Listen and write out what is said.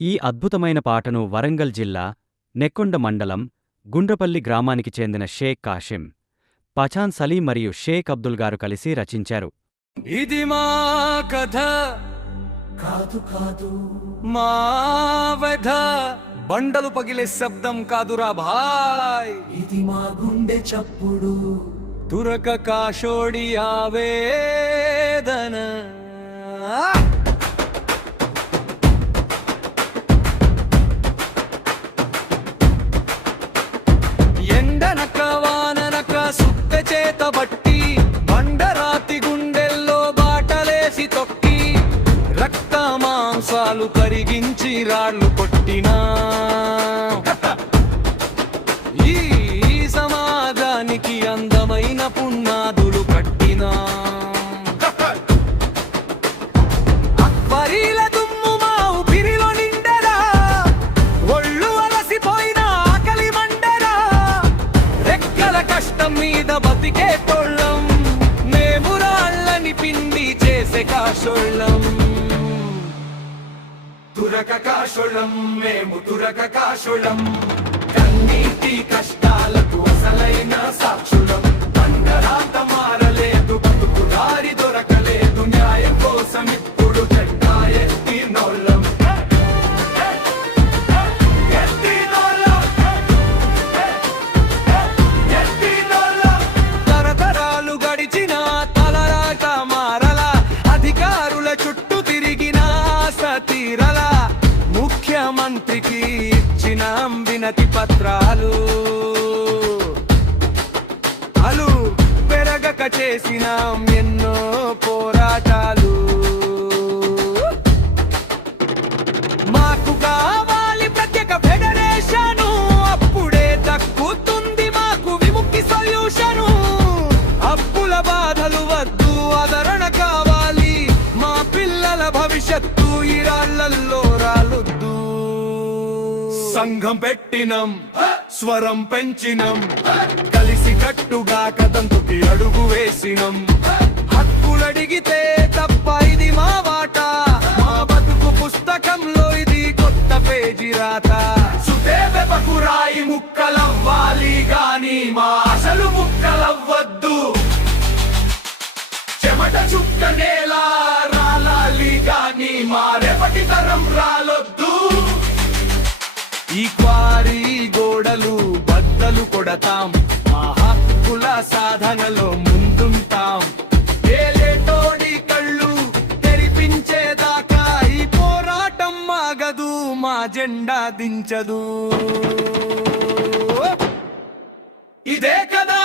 ఈ అద్భుతమైన పాటను వరంగల్ జిల్లా నెక్కొండ మండలం గుండ్రపల్లి గ్రామానికి చెందిన షేక్ కాశిం, పఠాన్ సలీం మరియు షేక్ అబ్దుల్ గారు కలిసి రచించారు. ఇది మా కథ కాదు కాదు మా వధ, బండలు పగిలే శబ్దం కాదురా భాయ్, ఇది మా గుండె చప్పుడు, తురక కాశోడి ఆవేదన. ఎండనక వాననక సుత్తె చేత బట్టి, బండరాతి గుండెల్లో బాటలేసి తొక్కి, రక్త మాంసాలు కరిగించి రాళ్ళు కొట్టినా, ఈ సమాజానికి అందమైన పునాదులు కట్టినా, అక్బరీల దుమ్ము మా ఊపిరిలో నిండరా, ఒళ్ళు అలసిపోయిన ఆకలి మండరా, రెక్కల కష్టం మీద బతికే తోళ్ళం, మేము రాళ్ళని పిండి చేసే కాశోళ్ళం. తురక కాశోళం మేము తురక కాశోళం, కన్నీటి కష్టాలకు అసలైన సాక్షులం. బండరాత మారలేదు, బతుకు దారి దొరకలేదు, న్యాయం కోసం ఇప్పుడు జెండా ఎత్తినోళ్ళం. తరతరాలు గడిచిన తలరాత మారల, అధికారుల చుట్టూ తిరిగిన సతీరల, ముఖ్యమంత్రికి ఇచ్చిన వినతి పత్రాలు, అలు పెరగక చేసిన ఎన్నో పోరాటాలు. మాకు కావాలి ప్రత్యేక ఫెడరేషను, అప్పుడే దక్కుతుంది మాకు విముక్తి సొల్యూషను. అప్పుల బాధలు వద్దు, ఆదరణ కావాలి, మా పిల్లల భవిష్యత్తు ఈ రాళ్లల్లో రాలుద్దు. సంఘం పెట్టినం, స్వరం పెంచినం, కలిసి కట్టుగా కదంతుకి అడుగు వేసినం. హక్కులడిగితే తప్ప ఇది మా వాట, మా బతుకు పుస్తకంలో ఇది కొత్త పేజీ రాత. సుదేవెపకు రాయి ముక్కలవ్వాలి గాని మా అసలు ముక్కలవ్వద్దు, చెమట చుక్క నేల రాలాలి గాని మా రేపటి తరం రాలొద్దు. ఈ క్వారీ గోడలు బద్దలు కొడతాం, మా హక్కుల సాధనలో ముందుంటాం. ఏలేటోడి కళ్ళు తెరిపించేదాకా ఈ పోరాటం ఆగదు, మా జెండా దించదు. ఇదే కదా